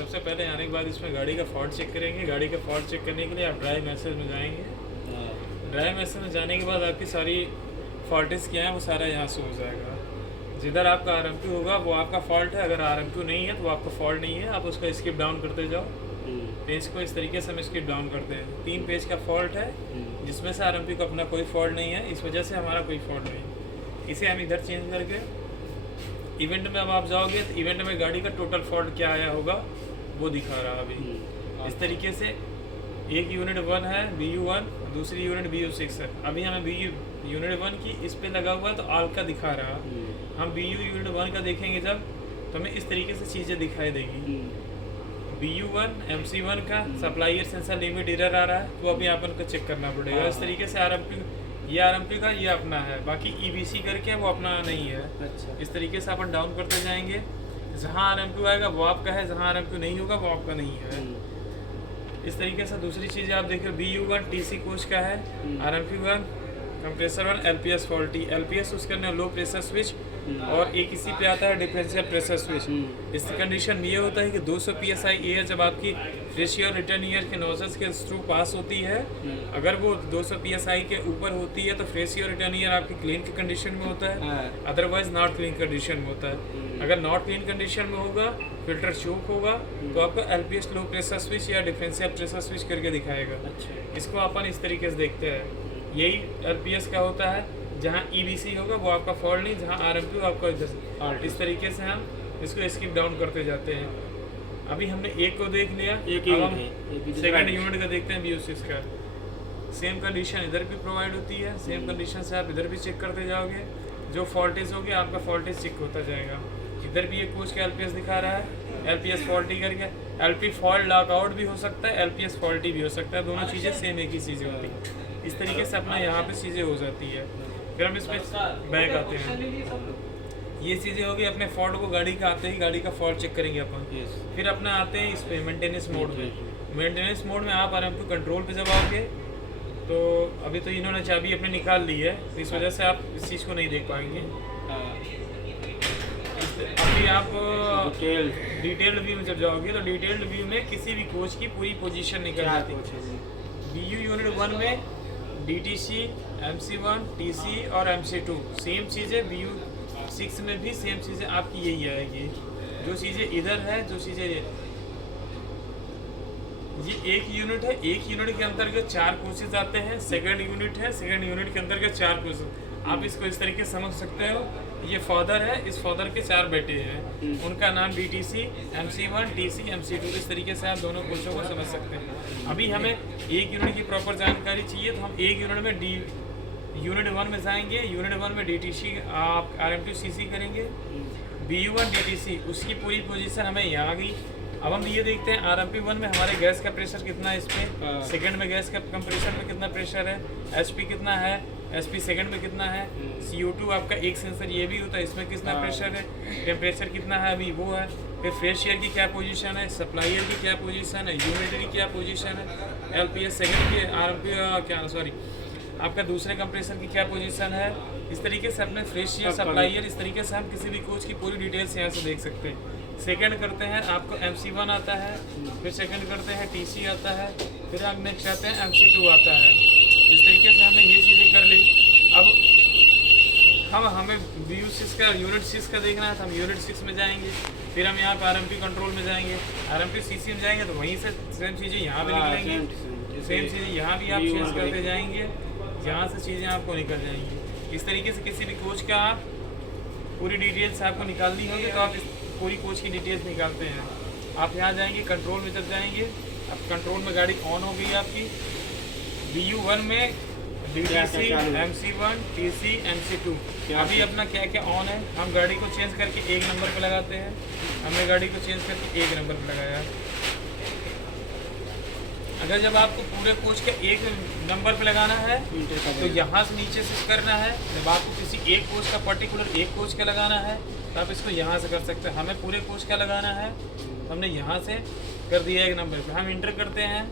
सबसे पहले आने के बाद इसमें गाड़ी का फॉल्ट चेक करेंगे। गाड़ी का फॉल्ट चेक करने के लिए आप ड्राइव मैसेज में जाएंगे। ड्राइव मैसेज में जाने के बाद आपकी सारी फॉल्टेज क्या है वो सारा यहाँ से हो जाएगा। जिधर आपका RMQ होगा वो आपका फॉल्ट है, अगर RMQ नहीं है तो आपका फॉल्ट नहीं है, आप उसको स्किप डाउन करते जाओ। पेज को इस तरीके से हम स्किप डाउन करते हैं। 3 पेज का फॉल्ट है जिसमें से RMQ का अपना कोई फॉल्ट नहीं है, इस वजह से हमारा कोई फॉल्ट नहीं। इसे हम इधर चेंज करके इवेंट में अब आप जाओगे तो इवेंट में गाड़ी का टोटल फॉल्ट क्या आया होगा वो दिखा रहा अभी। इस तरीके से एक यूनिट 1 है BU1, दूसरी यूनिट BU6 है। अभी हमें BU यूनिट 1 की इस पे लगा हुआ तो आल का दिखा रहा। हम BU यूनिट 1 का देखेंगे जब तो हमें इस तरीके से चीज़ें दिखाई देगी। BU1 MC1 का सप्लायर सेंसर लिमिट एरर आ रहा है, तो अभी अपन को चेक करना पड़ेगा। इस तरीके से RMQ का ये अपना है, बाकी EBC करके वो अपना नहीं है। अच्छा। इस तरीके से अपन डाउन करते जाएंगे। जहाँ RMQ आएगा वो आपका है, जहाँ RMQ नहीं होगा वो आपका नहीं है। इस तरीके से दूसरी चीज़ आप देखिए BU1 TC कोच का है, RMQ1 compressor 1 LPS faulty. LPS उसके अंदर लो प्रेशर स्विच और एक इसी पे आता है डिफरेंशियल प्रेशर स्विच। इस कंडीशन में ये होता है कि 200 PSI एयर जब आपकी फ्रेश एयर रिटर्न एयर के नोजल्स के थ्रू पास होती है, अगर वो 200 PSI के ऊपर होती है तो फ्रेश एयर रिटर्न एयर आपकी क्लीन की कंडीशन में होता है, अदरवाइज नॉट क्लीन कंडीशन में होता है। अगर नॉट क्लीन कंडीशन में होगा, फिल्टर चोक होगा, तो आपको LPS लो प्रेशर स्विच या डिफरेंशियल प्रेशर स्विच करके दिखाएगा। इसको अपन इस तरीके से देखते हैं। यही LPS का होता है, जहाँ EBC होगा वो आपका फॉल्ट नहीं, जहाँ RMQ आपका इधर। इस तरीके से हम इसको स्किप डाउन करते जाते हैं। अभी हमने एक को देख लिया, अब हम सेकंड यूनिट का देखते हैं BU6 का। सेम कंडीशन इधर भी प्रोवाइड होती है, सेम कंडीशन से आप इधर भी चेक करते जाओगे। जो फॉल्टेज होगी आपका फॉल्टेज चेक होता जाएगा। इधर भी एक कोच का LPS दिखा रहा है, LPS फॉल्टी करके। LP फॉल्ट लॉकआउट भी हो सकता है, LPS फॉल्टी भी हो सकता है, दोनों चीज़ें सेम एक ही चीज़ें होती है। इस तरीके से अपना यहाँ पे चीज़ें हो जाती है। फिर हम इसमें बैक आते हैं। ये चीज़ें होगी अपने फॉल्ट को गाड़ी का आते ही गाड़ी का फॉल्ट चेक करेंगे अपन। फिर अपना आते हैं इस पे मेंटेनेंस मोड में। मेंटेनेंस मोड में आप RMQ कंट्रोल पे जब आओगे तो अभी तो इन्होंने चाबी अपने निकाल ली है, तो इस वजह से आप इस चीज़ को नहीं देख पाएंगे। अभी आप डिटेल्ड व्यू में जब जाओगे तो डिटेल्ड व्यू में किसी भी कोच की पूरी पोजीशन निकल जाती है। BU यूनिट 1 में DTC, MC1, TC और MC2 सेम चीज़ें, BU6 में भी सेम चीज़ें आपकी यही आएगी। जो चीज़ें इधर है, जो चीज़ें ये एक यूनिट है, एक यूनिट के अंतर्गत 4 कोचेज आते हैं। सेकंड यूनिट है, सेकंड यूनिट के अंतर्गत 4 कोचेज। आप इसको इस तरीके से समझ सकते हो। ये फादर है, इस फादर के 4 बेटे हैं, उनका नाम DTC, MC1, TC, MC2। इस तरीके से आप दोनों कोचों को समझ सकते हैं। अभी हमें एक यूनिट की प्रॉपर जानकारी चाहिए, तो हम एक यूनिट में यूनिट 1 में जाएंगे। यूनिट 1 में DTC आप RMQ CC करेंगे। BU1 DTC उसकी पूरी पोजीशन हमें यहाँ आ गई। अब हम ये देखते हैं RMP1 में हमारे गैस का प्रेशर कितना है, इस पर सेकेंड में गैस का कंप्रेसर में कितना प्रेशर है, HP कितना है, SP सेकंड में कितना है, CO2 आपका एक सेंसर ये भी होता है, इसमें कितना प्रेशर है, टेम्परेचर कितना है अभी वो है। फिर फ्रेश एयर की क्या पोजीशन है, सप्लायर की क्या पोजीशन है, यूनिट की क्या पोजीशन है, LPS सेकंड की आपका दूसरे कंप्रेसर की क्या पोजीशन है। इस तरीके से अपने फ्रेश एयर सप्लायर, इस तरीके से हम किसी भी कोच की पूरी डिटेल्स यहाँ से देख सकते हैं। सेकंड करते हैं आपको MC1 आता है, फिर सेकंड करते हैं TC आता है, फिर हम नेक्स्ट आते हैं MC2 आता है। इस तरीके से हमने ये चीज़ें कर ली। अब हमें BU6 का यूनिट 6 का देखना है, तो हम यूनिट 6 में जाएंगे। फिर हम यहाँ पर RMP कंट्रोल में जाएंगे, RMP CC में जाएंगे, तो वहीं से सेम चीज़ें यहाँ भी निकलेंगी, सेम चीज़ें यहाँ भी आप चेंज करते जाएंगे, यहाँ से चीज़ें आपको निकल जाएंगी। इस तरीके से किसी भी कोच का आप पूरी डिटेल्स आपको निकालनी होगी, तो आप इस पूरी कोच की डिटेल्स निकालते हैं। आप यहाँ जाएंगे, कंट्रोल में जब जाएंगे, अब कंट्रोल में गाड़ी ऑन हो गई आपकी। BU1 में DTC, MC1, TC, MC2 अभी अपना क्या क्या ऑन है। हम गाड़ी को चेंज करके 1 नंबर पे लगाते हैं। हमने गाड़ी को चेंज करके 1 नंबर पे लगाया। अगर जब आपको पूरे कोच के 1 नंबर पे लगाना है तो यहाँ से नीचे से करना है। जब आपको किसी एक कोच का पर्टिकुलर एक कोच का लगाना है तो आप इसको यहाँ से कर सकते हैं। हमें पूरे कोच का लगाना है तो हमने यहाँ से कर दिया 1 नंबर पे। हम इंटर करते हैं,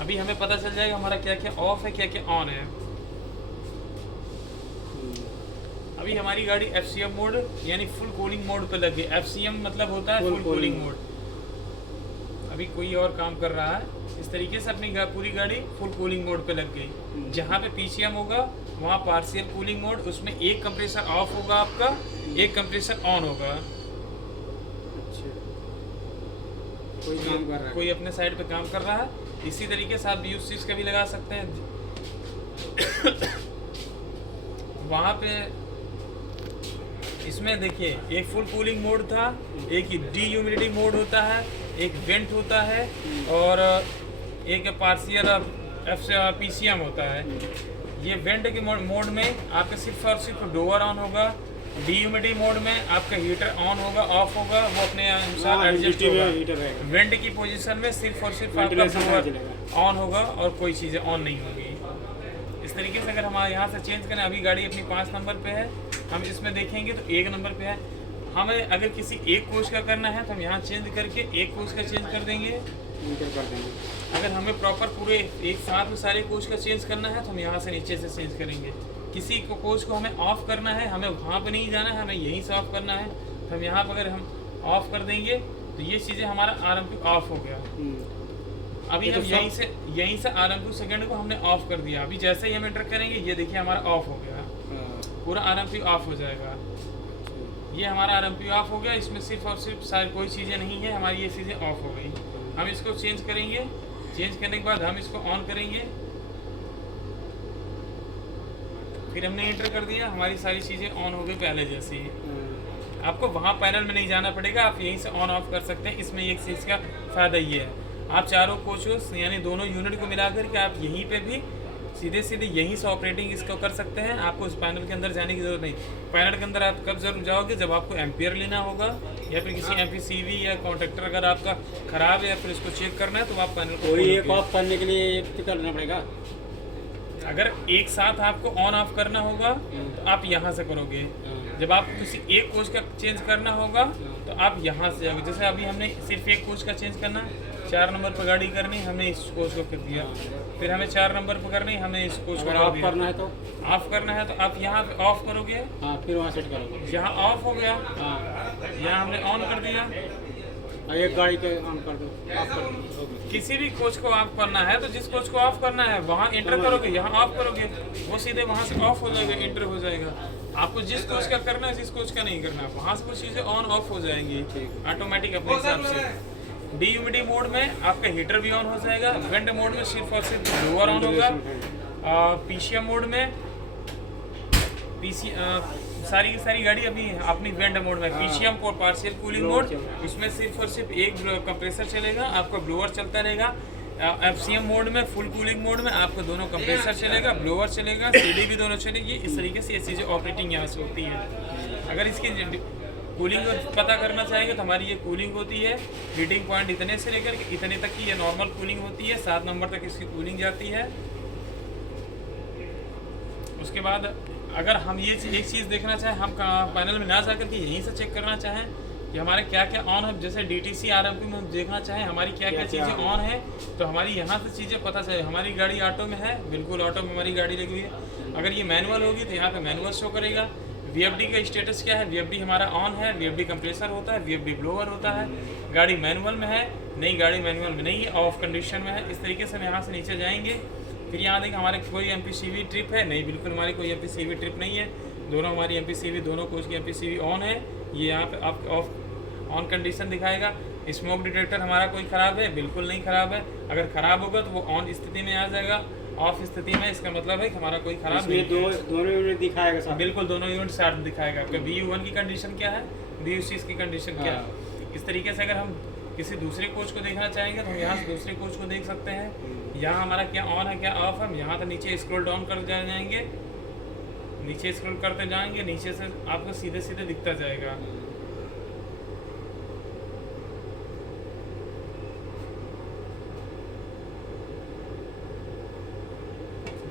अभी हमें पता चल जाएगा हमारा क्या क्या ऑफ है, क्या क्या ऑन है। अभी हमारी गाड़ी FCM मोड यानी फुल कूलिंग मोड पे लगी। FCM मतलब होता है फुल कूलिंग मोड। अभी कोई और काम कर रहा है। इस तरीके से अपनी पूरी गाड़ी फुल कूलिंग मोड पे लग गई। जहाँ पे पीसीएम होगा वहाँ पार्शियल कूलिंग मोड, उसमें एक कंप्रेसर ऑफ होगा आपका, एक कंप्रेसर ऑन होगा। अच्छा, कोई काम कर रहा है, कोई अपने साइड पे काम कर रहा है। इसी तरीके से आप भी उस चीज़ का भी लगा सकते हैं। वहाँ पे इसमें देखिए एक फुल कूलिंग मोड था, एक डी-ह्यूमिडिटी मोड होता है, एक वेंट होता है और एक पार्शियल पीसीएम होता है। ये वेंट के मोड में आपका सिर्फ और सिर्फ ब्लोअर ऑन होगा। डी-ह्यूमिडिटी मोड में आपका हीटर ऑन होगा, ऑफ होगा, वो अपने अनुसार एडजस्ट होगा। वेंट की पोजीशन में सिर्फ और सिर्फ आपका ब्लोअर ऑन होगा और कोई चीज़ें ऑन नहीं होगी। इस तरीके से अगर हम यहाँ से चेंज करें, अभी गाड़ी अपनी 5 नंबर पे है, हम इसमें देखेंगे तो 1 नंबर पे है। हमें अगर किसी एक कोच का करना है तो हम यहाँ चेंज करके एक कोच का चेंज कर देंगे। अगर हमें प्रॉपर पूरे एक साथ में सारे कोच का चेंज करना है तो हम यहाँ से नीचे से चेंज करेंगे। किसी को कोच को हमें ऑफ करना है, हमें वहाँ पे नहीं जाना है, हमें यहीं से ऑफ करना है, तो हम यहाँ पर अगर हम ऑफ कर देंगे तो ये चीज़ें हमारा आरएमपी ऑफ हो गया। अभी हम यहीं से आरएमपी सेकंड को हमने ऑफ कर दिया। अभी जैसे ही हम एंटर करेंगे ये देखिए हमारा ऑफ हो गया, पूरा आरएमपी ऑफ हो जाएगा। ये हमारा आरएमपी ऑफ हो गया। इसमें सिर्फ और सिर्फ सारी कोई चीज़ें नहीं है, हमारी ये चीज़ें ऑफ हो गई। हम इसको चेंज करेंगे, चेंज करने के बाद हम इसको ऑन करेंगे। फिर हमने एंटर कर दिया, हमारी सारी चीज़ें ऑन हो गई पहले जैसी ही। आपको वहाँ पैनल में नहीं जाना पड़ेगा, आप यहीं से ऑन ऑफ कर सकते हैं। इसमें एक चीज़ का फ़ायदा ये है, आप चारों कोचों यानी दोनों यूनिट को मिलाकर के आप यहीं पे भी सीधे सीधे यहीं से ऑपरेटिंग इसको कर सकते हैं। आपको उस पैनल के अंदर जाने की ज़रूरत नहीं। पैनल के अंदर आप कब जरूर जाओगे, जब आपको एम्पियर लेना होगा या फिर किसी एमपीसीवी या कॉन्ट्रैक्टर अगर आपका ख़राब है या फिर इसको चेक करना है तो आप पैनल को एक ऑफ करने के लिए करना पड़ेगा। अगर एक साथ आपको ऑन ऑफ करना होगा तो आप यहाँ से करोगे। जब आप किसी एक कोच का चेंज करना होगा तो आप यहाँ से जाओगे। जैसे अभी हमने सिर्फ एक कोच का चेंज करना है, 4 नंबर पर गाड़ी करनी, हमने इस कोच को कर दिया। फिर हमें 4 नंबर पर करनी, हमने इस कोच को ऑफ करना है तो ऑफ करना है तो आप यहाँ पे ऑफ करोगे। फिर वहाँ सेट करोगे। यहाँ ऑफ हो गया, यहाँ हमने ऑन कर दिया। एक गाड़ी के ऑन कर दो, ऑफ कर दो। किसी भी कोच को ऑफ करना है तो जिस कोच को ऑफ करना है वहाँ एंटर करोगे, यहाँ ऑफ करोगे, वो सीधे वहाँ से ऑफ हो जाएगा, एंटर हो जाएगा। आपको जिस कोच का करना है जिस कोच का नहीं करना है, वहाँ से वो चीज़ें ऑन ऑफ हो जाएंगी ऑटोमेटिक अपने हिसाब से। डी-ह्यूमिडिटी मोड में आपका हीटर भी ऑन हो जाएगा। वेंट मोड में सिर्फ और सिर्फ ब्लोअर ऑन होगा। पीसीएम मोड में सारी की सारी गाड़ी अभी अपनी वेंट मोड में। पीसीएम और पार्शियल कूलिंग मोड, उसमें सिर्फ और सिर्फ एक कंप्रेसर चलेगा, आपका ब्लोअर चलता रहेगा। एफसीएम मोड में फुल कूलिंग मोड में आपको दोनों कंप्रेसर चलेगा, ब्लोअर चलेगा, सीडी भी दोनों चलेगी। इस तरीके से ये चीज़ें ऑपरेटिंग यहाँ से होती है। अगर इसकी कूलिंग पता करना चाहेंगे तो हमारी ये कूलिंग होती है। हीटिंग पॉइंट इतने से लेकर इतने तक की ये नॉर्मल कूलिंग होती है। 7 नंबर तक इसकी कूलिंग जाती है। उसके बाद अगर हम ये एक चीज़ देखना चाहें, हम पैनल में ना जा करके यहीं से चेक करना चाहें कि हमारे क्या क्या ऑन है, जैसे डीटीसी आरएमपी में हम देखना चाहें हमारी क्या क्या चीज़ें ऑन है, तो हमारी यहाँ से चीज़ें पता चले। हमारी गाड़ी ऑटो में है, बिल्कुल ऑटो में हमारी गाड़ी लगी हुई है। अगर ये मैनुअल होगी तो यहाँ पे मैनुअल शो करेगा। वीएफडी का स्टेटस क्या है, वीएफडी हमारा ऑन है, वीएफडी कंप्रेसर होता है, वीएफडी ब्लोअर होता है। गाड़ी मैनुअल में है, नई गाड़ी मैनुअल में नहीं है, ऑफ कंडीशन में है। इस तरीके से हम यहाँ से नीचे जाएंगे। फिर यहाँ देखें हमारे कोई एमपीसीवी ट्रिप है नहीं, बिल्कुल हमारी कोई एमपीसीवी ट्रिप नहीं है। दोनों हमारी एमपीसीवी, दोनों कोच की एमपीसीवी ऑन है। ये यहाँ पे आप ऑफ ऑन कंडीशन दिखाएगा। स्मोक डिटेक्टर हमारा कोई ख़राब है, बिल्कुल नहीं ख़राब है। अगर ख़राब होगा तो वो ऑन स्थिति में आ जाएगा। ऑफ स्थिति में इसका मतलब है कि हमारा कोई ख़राब नहीं है। दोनों यूनिट दिखाएगा साथ, बिल्कुल दोनों यूनिट साथ दिखाएगा। आपका BU1 की कंडीशन क्या है, BU6 की कंडीशन क्या है। इस तरीके से अगर हम किसी दूसरे कोच को देखना चाहेंगे तो हम यहाँ से दूसरे कोच को देख सकते हैं। यहाँ हमारा क्या ऑन है क्या ऑफ है। हम यहाँ तो नीचे स्क्रॉल डाउन कर जाएंगे, नीचे स्क्रॉल करते जाएंगे, नीचे से आपको सीधे सीधे दिखता जाएगा।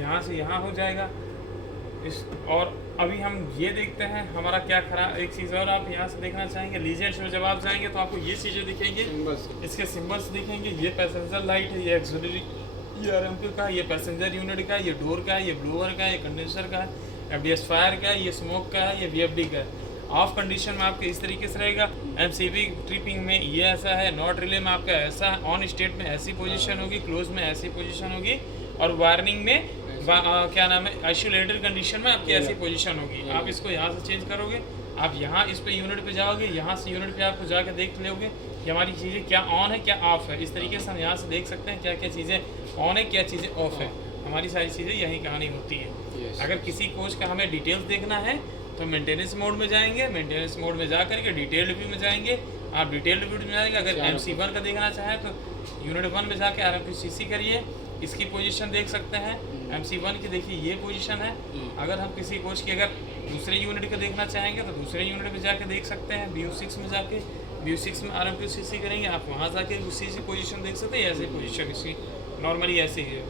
यहाँ से यहाँ हो जाएगा इस। और अभी हम ये देखते हैं हमारा क्या खराब। एक चीज़ और आप यहाँ से देखना चाहेंगे, लीजेंड्स में जब आप जाएंगे तो आपको ये चीज़ें दिखेंगे, इसके सिम्बल्स दिखेंगे। ये पैसेंजर लाइट है, ये एक्सिलरी, ये आरएमपी का, ये पैसेंजर यूनिट का, ये डोर का है, ये ब्लोअर का है, ये कंडेंसर का है, FDS फायर का है, ये स्मोक का है, ये VFD का है। ऑफ कंडीशन में आपके इस तरीके से रहेगा, एमसीबी ट्रिपिंग में ये ऐसा है, नॉट रिले में आपका ऐसा है, ऑन स्टेट में ऐसी पोजीशन होगी, क्लोज में ऐसी पोजीशन होगी, और वार्निंग में क्या नाम है, आइसोलेटेड कंडीशन में आपकी ऐसी पोजीशन होगी। आप इसको यहाँ से चेंज करोगे, आप यहाँ इस पे यूनिट पे जाओगे, यहाँ से यूनिट पे आपको जाकर देख लोगे कि हमारी चीज़ें क्या ऑन है क्या ऑफ है। इस तरीके से हम यहाँ से देख सकते हैं क्या क्या चीज़ें ऑन है क्या चीज़ें ऑफ है। हमारी सारी चीज़ें यही कहानी होती है। अगर किसी कोच का हमें डिटेल्स देखना है तो मेंटेनेंस मोड में जाएंगे, मेंटेनेंस मोड में जा करके डिटेल रिव्यू में जाएंगे, आप डिटेल रिव्यू में जाएंगे। अगर MC1 का देखना चाहें तो यूनिट 1 में जाके RMQCC करिए, इसकी पोजीशन देख सकते हैं। MC1 की देखिए ये पोजीशन है। अगर हम किसी कोच की अगर दूसरे यूनिट का देखना चाहेंगे तो दूसरे यूनिट में जाके देख सकते हैं। BU6 में जाके BU6 में RMQCC करेंगे, आप वहाँ जाके उसी पोजीशन देख सकते हैं। ऐसे पोजीशन इसकी नॉर्मली ऐसी है।